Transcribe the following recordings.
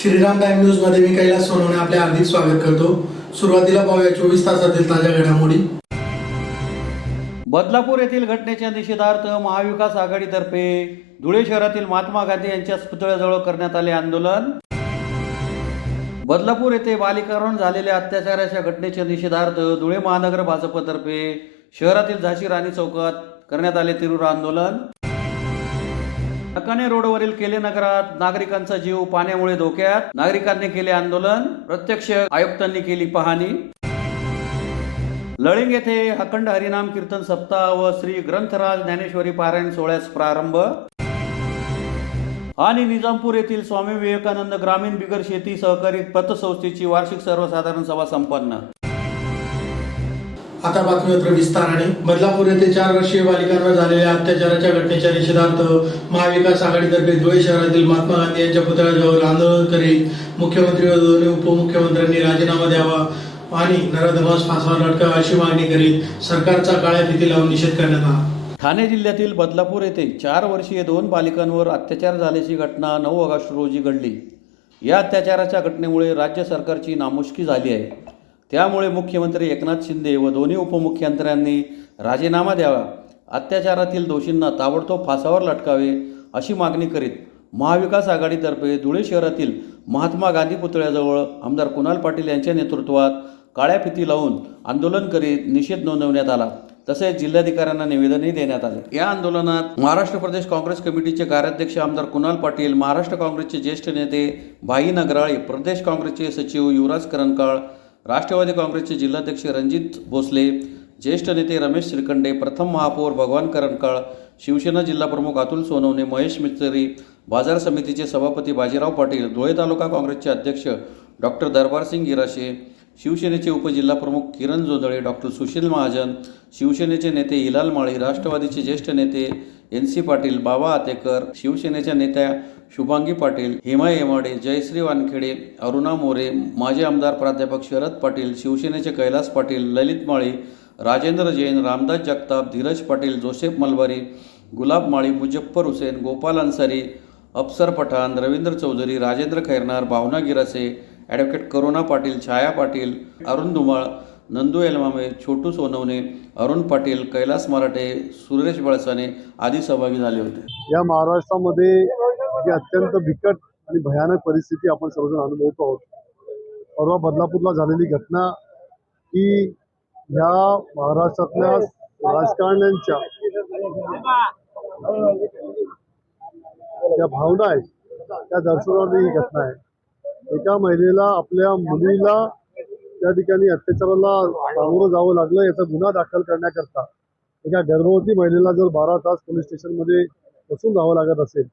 Shriram time news मध्ये मी कैलास सोनवणे आपले हार्दिक स्वागत करतो। सुरुवातीला पाहूया 24 तासातील ताज्या घडामोडी। बदलापूर येथील घटनेच्या निषेधार्थ महाविकास आघाडीतर्फे धुळे शहरातील महात्मा गांधी यांच्या पुतळ्याजवळ करण्यात आले आंदोलन। बदलापूर येथे बालिकांवर झालेल्या अत्याचाराच्या घटनेच्या निषेधार्थ धुळे महानगर भाजपतर्फे शहरातील झाशी राणी चौकात करण्यात आले तीव्र आंदोलन। नकाने रोडवरील केले नगरात नागरिकांचा जीव पाण्यामुळे धोक्यात, नागरिकांनी केले आंदोलन, प्रत्यक्ष आयुक्तांनी केली पाहणी। लळिंग येथे अखंड हरिनाम कीर्तन सप्ताह व श्री ग्रंथराज ज्ञानेश्वरी पारायण सोहळ्यास प्रारंभ। आणि निजामपूर येथील स्वामी विवेकानंद ग्रामीण बिगर शेती सहकारी पतसंस्थेची वार्षिक सर्वसाधारण सभा संपन्न। आता बातमीपत्र विस्ताराने। बदलापूर येथे 4 वर्षीय बालिकांवर झालेल्या अत्याचाराच्या घटनेच्या निषेधार्थ महाविकास आघाडीतर्फे धुळे शहरातील महात्मा गांधी यांच्या पुतळ्याजवळ आंदोलन करीत मुख्यमंत्री व दोन्ही उपमुख्यमंत्र्यांनी राजीनामा द्यावा आणि नराधमास फासावर लटकावा अशी मागणी करीत सरकारचा काळ्या फिती लावून निषेध करण्यात आला। ठाणे जिल्ह्यातील बदलापूर येथे 4 वर्षीय 2 बालिकांवर अत्याचार झाल्याची घटना 9 ऑगस्ट रोजी घडली। या अत्याचाराच्या घटनेमुळे राज्य सरकारची नामुष्की झाली आहे। त्यामुळे मुख्यमंत्री एकनाथ शिंदे व दोन्ही उपमुख्यमंत्र्यांनी राजीनामा द्यावा, अत्याचारातील दोषींना ताबडतोब फासावर लटकावे अशी मागणी करीत महाविकास आघाडीतर्फे धुळे शहरातील महात्मा गांधी पुतळ्याजवळ आमदार कुणाल पाटील यांच्या नेतृत्वात काळ्या फिती लावून आंदोलन करीत निषेध नोंदवण्यात आला। तसेच जिल्हाधिकाऱ्यांना निवेदनही देण्यात आले। या आंदोलनात महाराष्ट्र प्रदेश काँग्रेस कमिटीचे कार्याध्यक्ष आमदार कुणाल पाटील, महाराष्ट्र काँग्रेसचे ज्येष्ठ नेते भाई नगराळे, प्रदेश काँग्रेसचे सचिव युवराज करंकाळ, राष्ट्रवादी काँग्रेसचे जिल्हाध्यक्ष रणजित भोसले, ज्येष्ठ नेते रमेश श्रीखंडे, प्रथम महापौर भगवान करंकाळ, शिवसेना जिल्हाप्रमुख अतुल सोनवणे, महेश मिस्त्री, बाजार समितीचे सभापती बाजीराव पाटील, धुळे तालुका काँग्रेसचे अध्यक्ष डॉक्टर दरबारसिंग गिराशे, शिवसेनेचे उपजिल्हाप्रमुख किरण जोंधळे, डॉक्टर सुशील महाजन, शिवसेनेचे नेते हिलाल माळी, राष्ट्रवादीचे ज्येष्ठ नेते NC पाटील, बाबा आतेकर, शिवसेनेच्या नेत्या शुभांगी पाटील, हेमा येमाडे, जयश्री वानखेडे, अरुणा मोरे, माजी आमदार प्राध्यापक शरद पाटील, शिवसेनेचे कैलास पाटील, ललित माळी, राजेंद्र जैन, रामदास जगताप, धीरज पाटील, जोसेफ मलबारी, गुलाब माळी, मुजफ्फर हुसेन, गोपाल अन्सारी, अफसर पठाण, रवींद्र चौधरी, राजेंद्र खैरनार, भावना गिरासे, ॲडव्होकेट करुणा पाटील, छाया पाटील, अरुण धुमाळ, नंदू एलमामे, छोटू सोनवणे, अरुण पाटील, कैलास मराठे, सुरेश बळसाने आदी सहभागी झाले होते। या महाराष्ट्रामध्ये जी अत्यंत बिकट आणि भयानक परिस्थिती आपण सर्वजण अनुभवतो आहोत। परवा बदलापूरला झालेली घटना ही ह्या महाराष्ट्रातल्या राजकारण्यांच्या ज्या भावना आहेत त्या दर्शवणारी ही घटना आहे। एका महिलेला आपल्या मुलीला त्या ठिकाणी अत्याचाराला सामोरं जावं लागलं, याचा गुन्हा दाखल करण्याकरता एका गर्भवती महिलेला जर 12 तास पोलीस स्टेशनमध्ये बसून राहावं लागत असेल,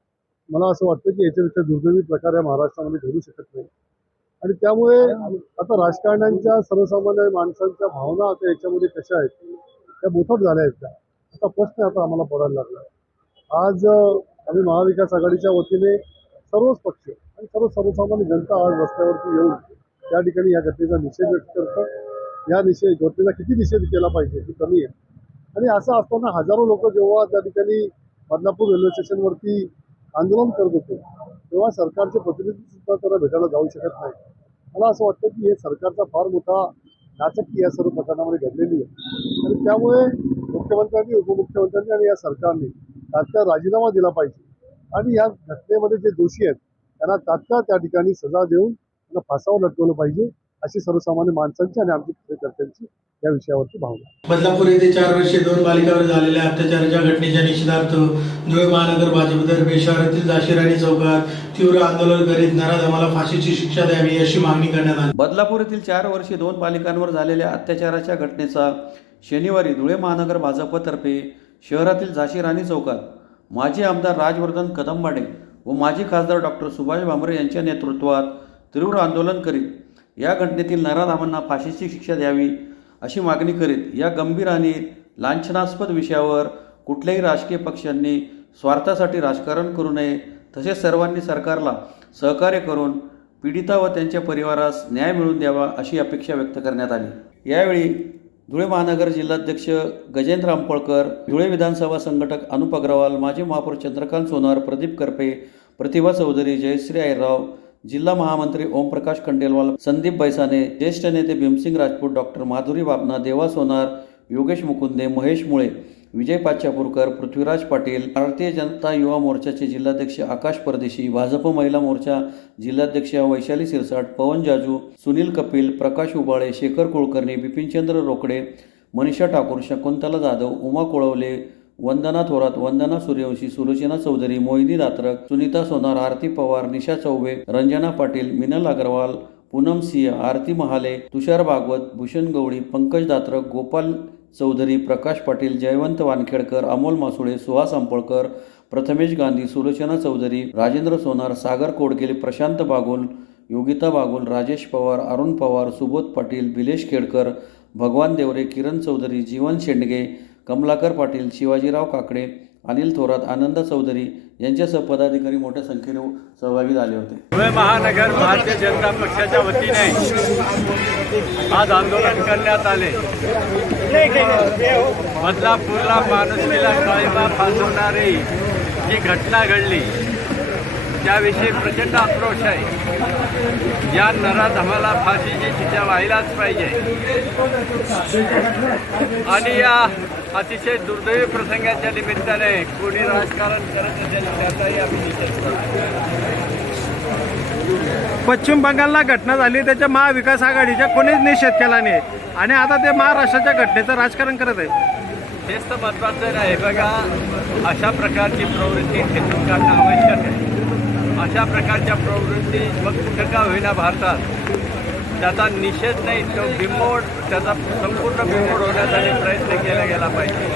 मला असं वाटतं की याच्यापेक्षा दुर्दैवी प्रकार या महाराष्ट्रामध्ये घडू शकत नाही। आणि त्यामुळे आता राजकारण्यांच्या सर्वसामान्य माणसांच्या भावना आता याच्यामध्ये कशा आहेत त्या बोथट झाल्या आहेत का, असा प्रश्न आता आम्हाला पडायला लागला। आज आम्ही महाविकास आघाडीच्या वतीने सर्वच पक्ष आणि सर्वसामान्य जनता आज रस्त्यावरती येऊन त्या ठिकाणी या घटनेचा निषेध व्यक्त करतं। या घटनेचा किती निषेध केला पाहिजे ती कमी आहे। आणि असं असताना हजारो लोक जेव्हा त्या ठिकाणी बदलापूर रेल्वे स्टेशनवरती आंदोलन करत होते तेव्हा सरकारचे प्रतिनिधी सुद्धा त्याला भेटायला जाऊ शकत नाही। मला असं वाटतं की हे सरकारचा फार मोठा नाचक्की या सर्व प्रकरणामध्ये घडलेली आहे। आणि त्यामुळे मुख्यमंत्र्यांनी, उपमुख्यमंत्र्यांनी आणि या सरकारने तात्काळ राजीनामा दिला पाहिजे आणि या घटनेमध्ये जे दोषी आहेत त्यांना तात्काळ त्या ठिकाणी सजा देऊन त्यांना फासावर लटकवलं पाहिजे, अशी सर्वसामान्य माणसांची आणि आमच्या कार्यकर्त्यांची या विषयावरती भावना। बदलापूर येथे 4 वर्षीय 2 बालिकांवर झालेल्या अत्याचाराच्या घटनेच्या निषेधार्थ धुळे महानगर भाजपतर्फे शहरातील झाशी राणी चौकात तीव्र आंदोलन करीत नराधमाला फाशीची शिक्षा द्यावी अशी मागणी करण्यात आली। बदलापूर येथील 4 वर्षीय 2 बालिकांवर झालेल्या अत्याचाराच्या घटनेचा शनिवारी धुळे महानगर भाजपतर्फे शहरातील झाशी राणी चौकात माजी आमदार राजवर्धन कदमबाडे व माजी खासदार डॉक्टर सुभाष भामरे यांच्या नेतृत्वात तीव्र आंदोलन करीत या घटनेतील नराधमांना फाशीची शिक्षा द्यावी अशी मागणी करीत या गंभीर आणि लांछनास्पद विषयावर कुठल्याही राजकीय पक्षांनी स्वार्थासाठी राजकारण करू नये, तसेच सर्वांनी सरकारला सहकार्य करून पीडिता व त्यांच्या परिवारास न्याय मिळवून द्यावा अशी अपेक्षा व्यक्त करण्यात आली। यावेळी धुळे महानगर जिल्हाध्यक्ष गजेंद्र अंपळकर, धुळे विधानसभा संघटक अनुप अग्रवाल, माजी महापौर चंद्रकांत सोनार, प्रदीप करपे, प्रतिभा चौधरी, जयश्री आयरराव, जिल्हा महामंत्री ओमप्रकाश खंडेलवाल, संदीप बैसाने, ज्येष्ठ नेते भीमसिंग राजपूत, डॉक्टर माधुरी बाबना, देवा सोनार, योगेश मुकुंदे, महेश मुळे, विजय पाचापूरकर, पृथ्वीराज पाटील, भारतीय जनता युवा मोर्चाचे जिल्हाध्यक्ष आकाश परदेशी, भाजप महिला मोर्चा जिल्हाध्यक्ष वैशाली सिरसाट, पवन जाजू, सुनील कपिल, प्रकाश उबाळे, शेखर कुलकर्णी, बिपिनचंद्र रोकडे, मनीषा ठाकूर, शकुंतला जाधव, उमा कोळवले, वंदना थोरात, वंदना सूर्यवंशी, सुलोचना चौधरी, मोहिनी दात्रक, सुनीता सोनार, आरती पवार, निशा चौबे, रंजना पाटील, मिनल अग्रवाल, पूनम सिंह, आरती महाले, तुषार भागवत, भूषण गवळी, पंकज दात्रक, गोपाल चौधरी, प्रकाश पाटील, जयवंत वानखेडकर, अमोल मासुळे, सुहास अंपळकर, प्रथमेश गांधी, सुलोचना चौधरी, राजेंद्र सोनार, सागर कोडगेले, प्रशांत बागुल, योगिता बागुल, राजेश पवार, अरुण पवार, सुबोध पाटील, बिलेश खेडकर, भगवान देवरे, किरण चौधरी, जीवन शेंडगे, कमलाकर पाटील, शिवाजीराव काकडे, अनिल थोरात, आनंद चौधरी यांच्यासह पदाधिकारी मोठ्या संख्येने सहभागी झाले होते. धुळे महानगर भारतीय जनता पक्षाच्या वतीने आज आंदोलन करण्यात आले. बदलापूरला माणुसकीला काळीमा फासवणारी जी घटना घडली त्याविषयी प्रचंड आक्रोश आहे. या नराधमाला फाशीची शिक्षा व्हायलाच पाहिजे आणि या अतिशय दुर्दैवी प्रसंगाच्या निमित्ताने कोणी राजकारण करत असेल त्याचाही आम्ही निषेध करतो. पश्चिम बंगालला घटना झाली त्याच्या महाविकास आघाडीच्या कोणीच निषेध केला नाही आणि आता ते महाराष्ट्राच्या घटनेचं राजकारण करत आहे. हेच तर महत्त्वाचं नाही. बघा, अशा प्रकारची प्रवृत्ती खेचून काढणं आवश्यक आहे. अशा प्रकारच्या प्रवृत्ती मग कुठं का होईना भारतात त्याचा निषेध नाही, तो बिमोड, त्याचा संपूर्ण बिमोड होण्यासाठी प्रयत्न केला गेला पाहिजे.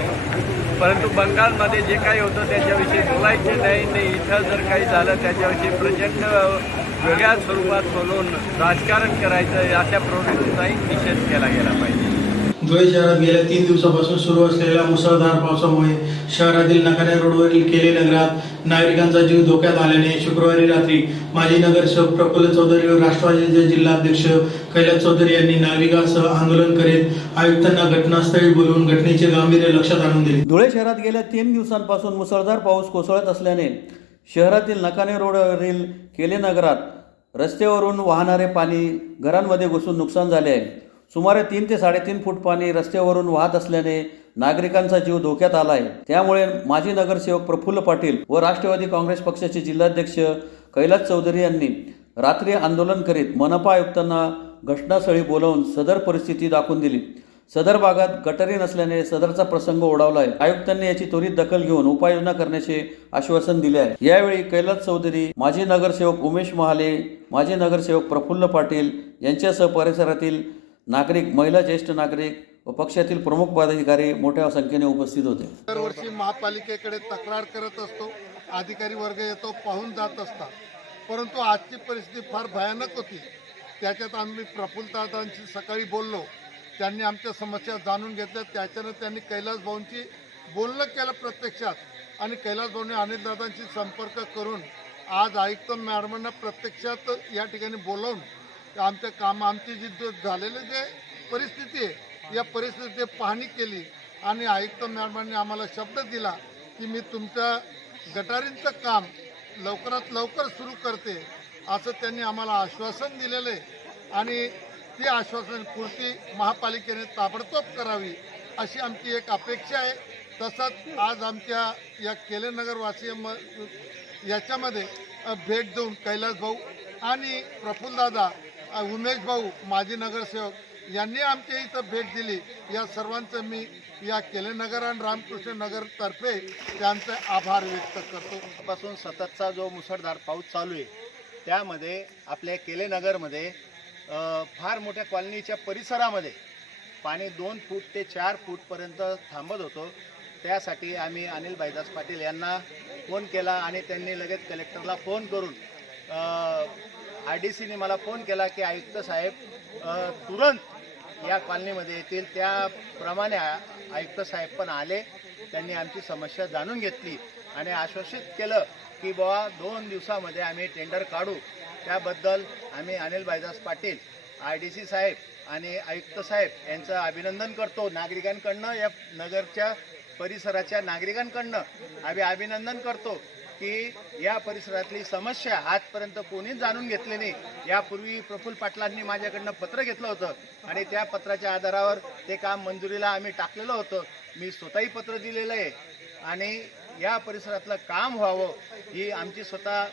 परंतु बंगालमध्ये जे काही होतं त्याच्याविषयी बोलायचे नाही. इथं जर काही झालं त्याच्याविषयी प्रचंड वेगळ्या स्वरूपात बोलून राजकारण करायचं, अशा प्रवृत्तीचाही निषेध केला गेला पाहिजे. धुळे शहरात गेल्या 3 दिवसापासून सुरू असलेल्या मुसळधार पावसामुळे शहरातील नकाने रोडवरील केले नगरात नागरिकांचा जीव धोक्यात आल्याने शुक्रवारी रात्री माजी नगरसेवक प्रफुल्ल चौधरी व राष्ट्रवादीचे जिल्हाध्यक्ष कैलास चौधरी यांनी नागरिकांसह आंदोलन करीत आयुक्तांना घटनास्थळी बोलवून घटनेचे गांभीर्य लक्षात आणून दिले. धुळे शहरात गेल्या 3 दिवसांपासून मुसळधार पाऊस कोसळत असल्याने शहरातील नकाने रोडवरील केले नगरात रस्त्यावरून वाहणारे पाणी घरांमध्ये घुसून नुकसान झाले आहे. सुमारे 3 ते 3.5 फूट पाणी रस्त्यावरून वाहत असल्याने नागरिकांचा जीव धोक्यात आला आहे. त्यामुळे माजी नगरसेवक प्रफुल्ल पाटील व राष्ट्रवादी काँग्रेस पक्षाचे जिल्हाध्यक्ष कैलास चौधरी यांनी रात्री आंदोलन करीत मनपा आयुक्तांना घटनास्थळी बोलावून सदर परिस्थिती दाखवून दिली. सदर भागात गटारी नसल्याने सदरचा प्रसंग ओढावला आहे. आयुक्तांनी याची त्वरित दखल घेऊन उपाययोजना करण्याचे आश्वासन दिले आहे. यावेळी कैलास चौधरी, माजी नगरसेवक उमेश महाले, माजी नगरसेवक प्रफुल्ल पाटील यांच्यासह परिसरातील नागरिक, महिला, ज्येष्ठ नागरिक व पक्षातील प्रमुख पदाधिकारी मोठ्या संख्येने उपस्थित होते. दरवर्षी महापालिकेकडे तक्रार करत असतो, अधिकारी वर्ग येतो, पाहून जात असतात. परंतु आजची परिस्थिती फार भयानक होती. त्याच्यात आम्ही प्रफुल्लदादांशी सकाळी बोललो, त्यांनी आमच्या समस्या जाणून घेतल्या. त्याच्यानं त्यांनी कैलास भाऊंची बोलणं केलं प्रत्यक्षात आणि कैलास भाऊंनी अनिलदादांशी संपर्क करून आज आयुक्त मॅडमांना प्रत्यक्षात या ठिकाणी बोलावून आमची जी झालेली जे परिस्थिती आहे या परिस्थितीची पाहणी केली आणि आयुक्त मॅडमांनी आम्हाला शब्द दिला की मी तुमच्या गटारींचं काम लवकरात लवकर सुरू करते, असं त्यांनी आम्हाला आश्वासन दिलेलं आहे आणि ती आश्वासन पूर्ती महापालिकेने ताबडतोब करावी अशी आमची एक अपेक्षा आहे. तसंच आज आमच्या या केलेनगरवासी याच्यामध्ये भेट देऊन कैलास भाऊ आणि प्रफुल्लदादा, उमेश भाऊ माजी नगरसेवक यांनी आमच्या इथं भेट दिली. या सर्वांचं मी या केलेनगर आणि रामकृष्ण नगर तर्फे त्यांचे आभार व्यक्त करतो. पासून सततचा जो मुसळधार पाऊस चालू आहे त्यामध्ये आपल्या केलेनगरमध्ये फार मोठ्या कॉलनीच्या परिसरामध्ये पाणी 2 फूट ते 4 फूटपर्यंत थांबत होतं. त्यासाठी आम्ही अनिल भाईदास पाटील यांना फोन केला आणि त्यांनी लगेच कलेक्टरला फोन करून RDCने मला फोन केला की आयुक्त साहेब तुरंत या कॉलनीमध्ये येतील. त्याप्रमाणे आयुक्त साहेब पण आले. त्यांनी आमची समस्या जाणून घेतली आणि आश्वासित केलं की बाबा 2 दिवसामध्ये आम्ही टेंडर काढू. त्याबद्दल आम्ही अनिल भाईदास पाटील, RDC साहेब आणि आयुक्त साहेब यांचं अभिनंदन करतो. नागरिकांकडनं, या नगरच्या परिसराच्या नागरिकांकडनं आम्ही अभिनंदन करतो की या परिसरातली समस्या आजपर्यंत कोणीच जाणून घेतली नाही. यापूर्वी प्रफुल्ल पाटलांनी माझ्याकडनं पत्र घेतलं होतं आणि त्या पत्राच्या आधारावर ते काम मंजुरीला आम्ही टाकलेलं होतं. मी स्वतःही पत्र दिलेलं आहे आणि या परिसरातलं काम व्हावं ही आमची स्वतः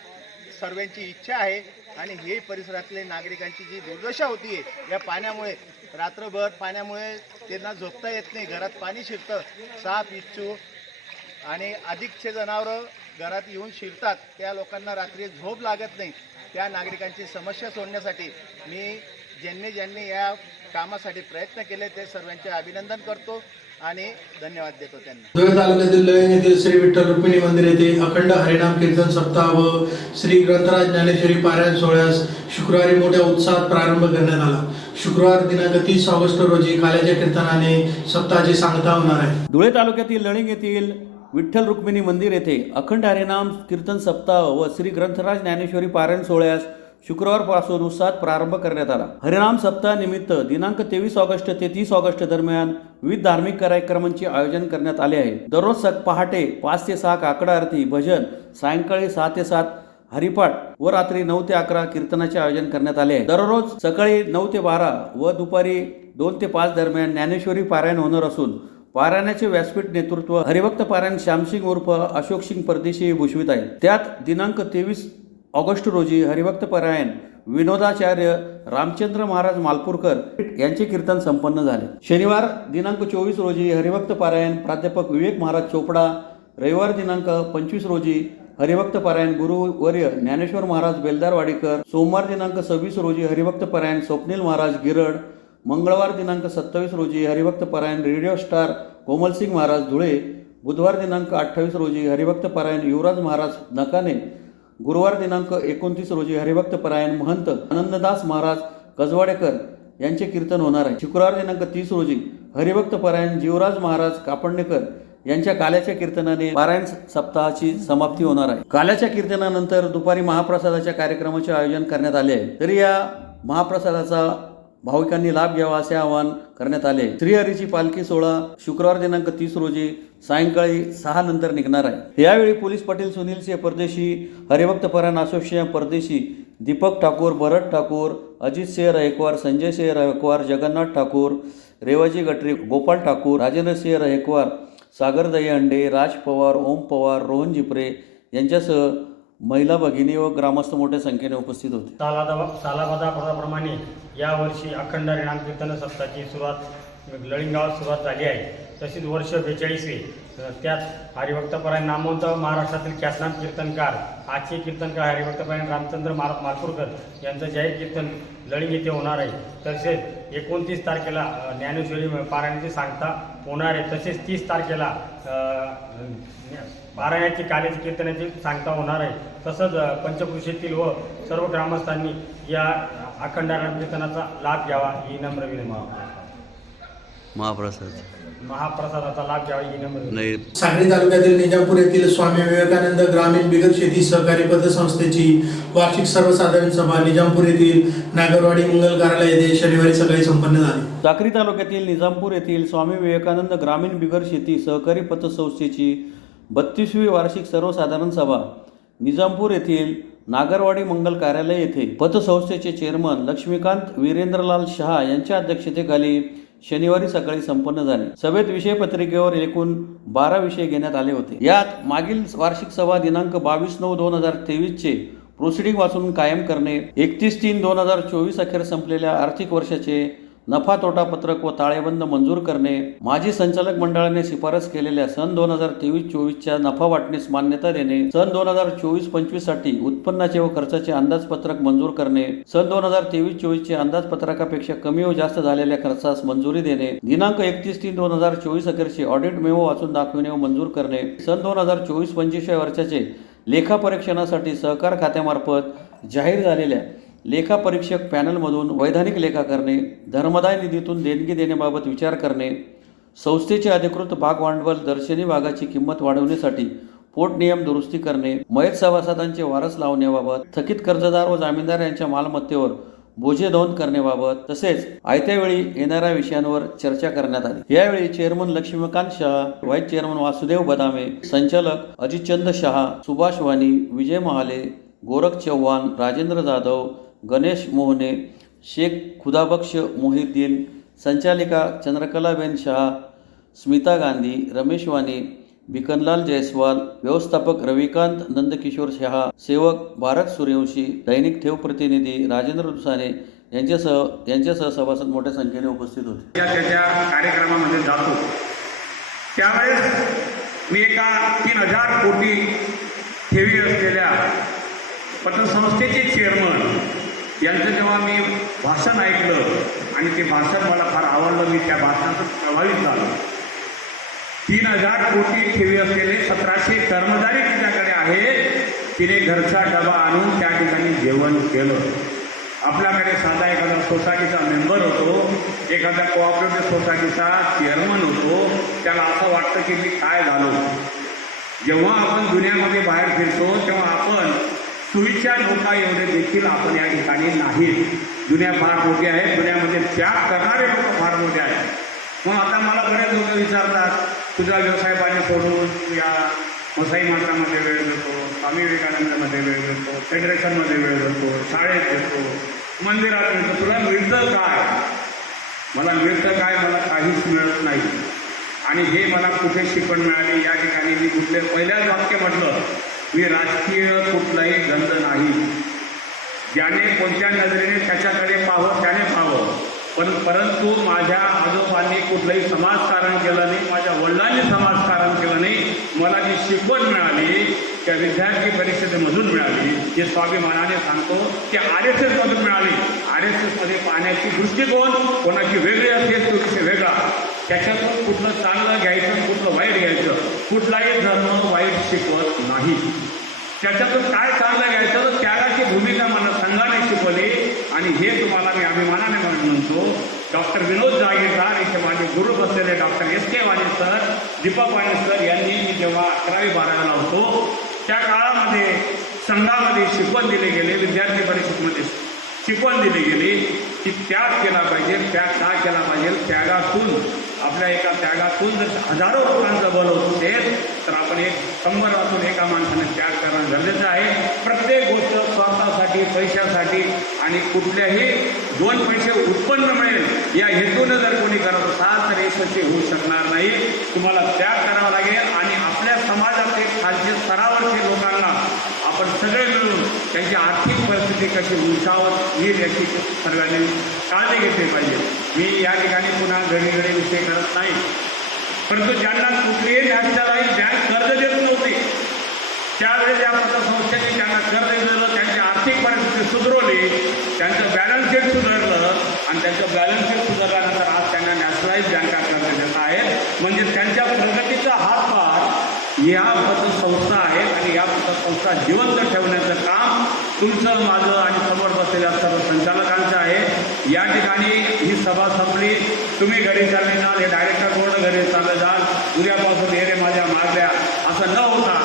सर्वांची इच्छा आहे. आणि हे परिसरातले नागरिकांची जी दुर्दशा होती या पाण्यामुळे, रात्रभर पाण्यामुळे त्यांना झोपता येत नाही, घरात पाणी शिरतं, साप इच्छू आणि अधिकचे जनावरं घरात येऊन शिरतात, त्या लोकांना रात्री झोप लागत नाही. त्या नागरिकांची समस्या सोडण्यासाठी मी ज्यांनी या कामासाठी प्रयत्न केले ते सर्वांचे अभिनंदन करतो आणि धन्यवाद देतो त्यांना. धुळे तालुक्यातील लयंग येथील श्री विठ्ठल रुक्मिणी मंदिर येथे अखंड हरिनाम कीर्तन सप्ताह व श्री ग्रंथराज ज्ञानेश्वरी पारायण सोहळ्यास शुक्रवारी मोठ्या उत्साहात प्रारंभ करण्यात आला. शुक्रवार दिनांक 30 ऑगस्ट रोजी काल्याच्या कीर्तनाने सप्ताहाची सांगता होणार आहे. धुळे तालुक्यातील लळिंग येथील विठ्ठल रुक्मिणी मंदिर येथे अखंड हरिनाम कीर्तन सप्ताह व श्री ग्रंथराज ज्ञानेश्वरी पारायण सोहळ्यास शुक्रवारपासून उत्साहात प्रारंभ करण्यात आला. हरिनाम सप्ताह निमित्त दिनांक 23 ऑगस्ट ते 30 ऑगस्ट दरम्यान विविध धार्मिक कार्यक्रमांचे आयोजन करण्यात आले आहे. दररोज पहाटे 5 ते 6 काकड आरती, भजन, सायंकाळी 6 ते 7 हरिपाठ व रात्री 9 ते 11 कीर्तनाचे आयोजन करण्यात आले आहे. दररोज सकाळी 9 ते 12 व दुपारी 2 ते 5 दरम्यान ज्ञानेश्वरी पारायण होणार असून पारायणाचे व्यासपीठ नेतृत्व हरिभक्त पारायण श्यामसिंग उर्फ अशोक सिंग परदेशी भूषवित आहे. त्यात दिनांक 23 ऑगस्ट रोजी हरिभक्त पारायण विनोदाचार्य रामचंद्र महाराज मालपूरकर यांचे कीर्तन संपन्न झाले. शनिवार दिनांक 24 रोजी हरिभक्त पारायण प्राध्यापक विवेक महाराज चोपडा, रविवार दिनांक 25 रोजी हरिभक्त पारायण गुरुवर्य ज्ञानेश्वर महाराज बेलदारवाडीकर, सोमवार दिनांक 26 रोजी हरिभक्त पारायण स्वप्नील महाराज गिरड, मंगळवार दिनांक 27 रोजी हरिभक्त पारायण रेडिओ स्टार कोमलसिंग महाराज धुळे, बुधवार दिनांक 28 रोजी हरिभक्त पारायण युवराज महाराज नकाने, गुरुवार दिनांक 29 रोजी हरिभक्त पारायण महंत आनंददास महाराज कजवाडेकर यांचे कीर्तन होणार आहे. शुक्रवार दिनांक 30 रोजी हरिभक्त पारायण जीवराज महाराज कापडणेकर यांच्या काल्याच्या कीर्तनाने पारायण सप्ताहाची समाप्ती होणार आहे. काल्याच्या कीर्तनानंतर दुपारी महाप्रसादाच्या कार्यक्रमाचे आयोजन करण्यात आले आहे. तरी या महाप्रसादाचा भाविकांनी लाभ घ्यावा असे आवाहन करण्यात आले. श्रीहरीची पालखी सोहळा शुक्रवार दिनांक 30 रोजी सायंकाळी 6 नंतर निघणार आहे. यावेळी पोलीस पाटील सुनील सिंह परदेशी, हरिभक्त पारायण असोसिएशन परदेशी, दीपक ठाकूर, भरत ठाकूर, अजित सिंह रहेकवार, संजय सिंह रहेकवार, जगन्नाथ ठाकूर, रेवाजी गटरी, गोपाल ठाकूर, राजेंद्र सिंह रहेकवार, सागर दहीहंडे, राज पवार, ओम पवार, रोहन जिपरे यांच्यासह महिला भगिनी व ग्रामस्थ मोठ्या संख्येने उपस्थित होते. सालाबादाप्रमाणे यावर्षी अखंड हरिनाम कीर्तन सप्ताहाची सुरुवात लळिंगावात सुरुवात झाली आहे. तसेच वर्ष 42वे त्यात हरिभक्तपरायण नामवंत महाराष्ट्रातील ख्यातनाम कीर्तनकार, आजचे कीर्तनकार हरिभक्तपरायण रामचंद्र मालपूरकर यांचं जाहीर कीर्तन लळिंग येथे होणार आहे. तसेच 29 तारखेला ज्ञानेश्वरी पारायणाची सांगता होणार आहे. तसेच 30 तारखेला पारायणाची काल्याची कीर्तनाची सांगता होणार आहे. तसंच पंचकृषीतील व सर्व ग्रामस्थांनी या अखंड हरिनाम कीर्तनाचा लाभ घ्यावा ही नम्र विनंती. महाप्रसादाचा लाभ घ्यावा ही नम्र विनंती. सांगली तालुक्यातील निजामपूर येथील स्वामी विवेकानंद ग्रामीण बिगर शेती सहकारी पतसंस्थेची वार्षिक सर्वसाधारण सभा निजामपूर येथील नागरवाडी मंगल कार्यालय येथे शनिवारी सकाळी संपन्न झाली. साक्री तालुक्यातील निजामपूर येथील स्वामी विवेकानंद ग्रामीण बिगर शेती सहकारी पतसंस्थेची 32वी वार्षिक सर्वसाधारण सभा निजामपूर येथील नागरवाडी मंगल कार्यालय येथे पतसंस्थेचे चेअरमन लक्ष्मीकांत वीरेंद्रलाल शहा यांच्या अध्यक्षतेखाली शनिवारी सकाळी संपन्न झाले. सभेत विषय पत्रिकेवर एकूण 12 विषय घेण्यात आले होते. यात मागील वार्षिक सभा दिनांक 22/9/2023 चे प्रोसिडिंग वाचून कायम करणे, 31/3/2024 अखेर संपलेल्या आर्थिक वर्षाचे नफा तोटा पत्रक व ताळेबंद मंजूर करणे, माजी संचालक मंडळाने शिफारस केलेल्या सन 2023-24च्या नफा वाटणीस मान्यता देणे, सन 2024-25 साठी उत्पन्नाचे व खर्चाचे अंदाजपत्रक मंजूर करणे, सन 2023-24चे अंदाजपत्रकापेक्षा कमी व जास्त झालेल्या खर्चास मंजुरी देणे, दिनांक 31/3/2024 अखेरचे ऑडिट मेमो वाचून दाखविणे व मंजूर करणे, सन 2024-25 वर्षाचे लेखा परीक्षणासाठी सहकार खात्यामार्फत जाहीर झालेल्या लेखा परीक्षक पॅनलमधून वैधानिक लेखा करणे, धर्मदाय निधीतून देणगी देण्याबाबत विचार करणे, संस्थेचे अधिकृत भाग भांडवल दर्शनी भागाची किंमत वाढवण्यासाठी पोट नियम दुरुस्ती करणे, मयत सभासदांचे वारस लावण्याबाबत, थकीत कर्जदार व जामीनदार यांच्या मालमत्तेवर बोजे नोंद करण्याबाबत तसेच आयत्या वेळी येणाऱ्या विषयांवर चर्चा करण्यात आली। यावेळी chairman Laxmikant Shah, vice chairman Vasudev Badame, संचालक अजितचंद शहा, सुभाष वाणी, विजय महाले, गोरख चव्हाण, राजेंद्र जाधव, गणेश मोहने, शेख खुदाबक्ष मोहिद्दीन, संचालिका चंद्रकलाबेन शहा, स्मिता गांधी, रमेश वाणी, भिकनलाल जयस्वाल, व्यवस्थापक रविकांत नंदकिशोर शहा, सेवक भारत सूर्यवंशी, दैनिक ठेव प्रतिनिधी राजेंद्र दुसाने यांच्यासह सभासद मोठ्या संख्येने उपस्थित होते। त्याच्या कार्यक्रमामध्ये जातो त्यावेळेस मी एका 3000 कोटी ठेवी असलेल्या पतसंस्थेचे चेअरमन यांचं जेव्हा मी भाषण ऐकलं आणि ते भाषण मला फार आवडलं, मी त्या भाषणातून प्रभावित झालो। 3000 कोटी ठेवी असलेले 1700 कर्मचारी तिच्याकडे आहेत। तिने घरचा डबा आणून त्या ठिकाणी जेवण केलं। आपल्याकडे साधा एखादा सोसायटीचा मेंबर होतो, एखादा कोऑपरेटिव्ह सोसायटीचा चेअरमन होतो, त्याला असं वाटतं की मी काय झालो। जेव्हा आपण दुनियामध्ये बाहेर फिरतो तेव्हा आपण सुविचार लोका एवढे देखील आपण या ठिकाणी नाहीत। दुनिया फार मोठी आहे, दुनियामध्ये त्याग करणारे लोक फार मोठे आहेत। मग आता मला बरेच लोक विचारतात, तुझा व्यवसाय पाणी सोडून तू या वसई मातामध्ये वेळ देतो, स्वामी विवेकानंदमध्ये वेळ देतो, फेडरेशनमध्ये वेळ देतो, शाळेत देतो, मंदिरात देतो, तुला मिळतं काय? मला मिळतं काय? मला काहीच मिळत नाही। आणि हे मला कुठे शिकवण मिळाली? या ठिकाणी मी कुठले पहिल्याच वाक्य म्हटलं, मी राजकीय कुठलाही गंध नाही। ज्याने कोणत्या नजरेने त्याच्याकडे पाहावं त्याने पाहावं, परंतु माझ्या आजोबांनी कुठलंही समाजकारण केलं नाही, माझ्या वडिलांनी समाजकारण केलं नाही। मला जी शिकवण मिळाली त्या विद्यार्थी परिषदेमधून मिळाली, हे स्वाभिमानाने सांगतो, की RSSमधून मिळाली। RSSमध्ये पाहण्याची दृष्टिकोन कोणाची वेगळी असेल तो विषय वेगळा, त्याच्यातून कुठलं चांगलं घ्यायचं कुठलं वाईट घ्यायचं, कुठलाही धर्म वाईट शिकवत नाही। त्याच्यातून काय चांगलं घ्यायचं तर त्यागाची भूमिका मला संघाने शिकवली। आणि हे तुम्हाला मी अभिमानाने म्हणतो, डॉक्टर विनोद जागीरदार, इथे माझे गुरु बसलेले डॉक्टर SK वाणी सर, दीपक वाणी सर यांनी मी जेव्हा 11वी 12वीला होतो त्या काळामध्ये संघामध्ये शिकवण दिले गेले, विद्यार्थी परिषदेमध्ये शिकवण दिली गेली की त्याग केला पाहिजे। त्याग का केला पाहिजे? त्यागातून, आपल्या एका त्यागातून जर हजारो लोकांचं बल होत असेल तर आपण 100 वाजून एका माणसाने त्याग करणं गरजेचं आहे। प्रत्येक गोष्ट स्वार्थासाठी, पैशासाठी आणि कुठल्याही 2 पैसे उत्पन्न मिळेल या हेतूनं जर कोणी करत असाल तर यशस्वी होऊ शकणार नाही। तुम्हाला त्याग करावा लागेल आणि आपल्या समाजातले खालच्या स्तरावरच्या लोकांना आपण सगळे मिळून त्यांची आर्थिक परिस्थिती कशी उंचावत येईल याची सर्वांनी काळजी घेतली पाहिजे। मी या ठिकाणी पुन्हा घडी विषय करत नाही, परंतु ज्यांना कुठलीही नॅशनलाइज बँक कर्ज देत नव्हती त्यावेळेस या पतसंस्थेने त्यांना कर्ज दिलं, त्यांची आर्थिक परिस्थिती सुधारवली, त्यांचं बॅलन्स शीट सुधारलं आणि त्यांचं बॅलन्स शीट सुधारल्यानंतर आज त्यांना नॅशनलाइज बँका कर्ज देत आहेत। म्हणजे त्यांच्या प्रगतीचा हातभार या पतसंस्था आहेत आणि या पतसंस्था जिवंत ठेवण्याचं काम तुमचं, माझं आणि समोर बसलेल्या सर्व संचालकांचं आहे। या ठिकाणी ही सभा संपली, तुम्ही घरी चालले जाल, हे डायरेक्टर बोर्ड घरी चालले जाल, उद्यापासून हे रे माझ्या मागल्या असं न होता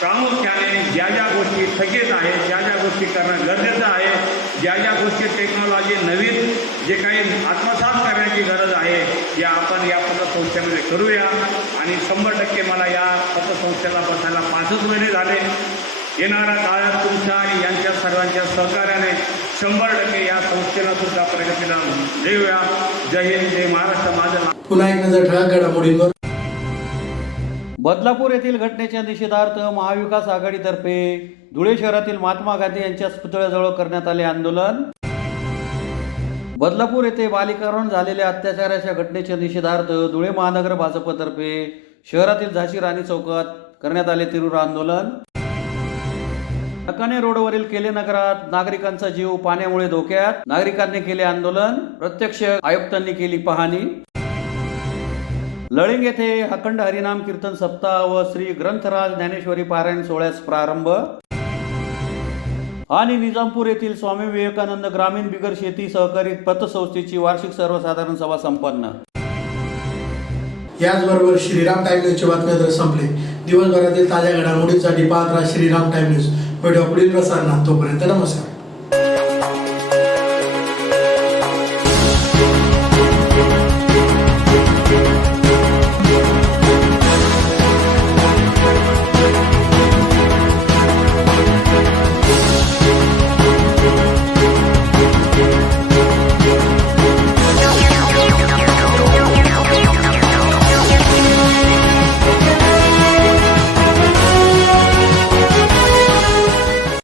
प्रामुख्याने ज्या ज्या गोष्टी थकीत आहेत, ज्या ज्या गोष्टी करणं गरजेचं आहे, ज्या ज्या गोष्टी टेक्नॉलॉजी नवीन जे काही आत्मसात करण्याची गरज आहे या आपण या पतसंस्थेमध्ये करूया। आणि 100% मला या पतसंस्थेला बसायला 5च महिने झाले। येणाऱ्या काळात तुमच्या आणि यांच्या सर्वांच्या सहकार्याने 100% या संस्थेला सुद्धा प्रगतीला देऊया। जय हिंद, जय महाराष्ट्र। माझं पुन्हा एक नजर ठळक घडामोडींवर। बदलापूर येथील घटनेच्या निषेधार्थ महाविकास आघाडीतर्फे धुळे शहरातील महात्मा गांधी यांच्या पुतळ्याजवळ करण्यात आले आंदोलन। बदलापूर येथे बालिकांवर झालेल्या अत्याचाराच्या घटनेच्या निषेधार्थ धुळे महानगर भाजपतर्फे शहरातील झाशी राणी चौकात करण्यात आले तीव्र आंदोलन। नकाने रोडवरील केले नगरात नागरिकांचा जीव पाण्यामुळे धोक्यात, नागरिकांनी केले आंदोलन, प्रत्यक्ष आयुक्तांनी केली पाहणी। लळिंग येथे अखंड हरिनाम कीर्तन सप्ताह व श्री ग्रंथराज ज्ञानेश्वरी पारायण सोहळ्यास प्रारंभ। आणि निजामपूर येथील स्वामी विवेकानंद ग्रामीण बिगर शेती सहकारी पतसंस्थेची वार्षिक सर्वसाधारण सभा संपन्न। याचबरोबर श्रीराम टाइम न्यूजचे बातमीपत्र संपले। दिवसभरातील ताज्या घडामोडींसाठी पाहत राहा श्रीराम टाइम न्यूज। भेटूया पुढील प्रसारणात, तोपर्यंत नमस्कार।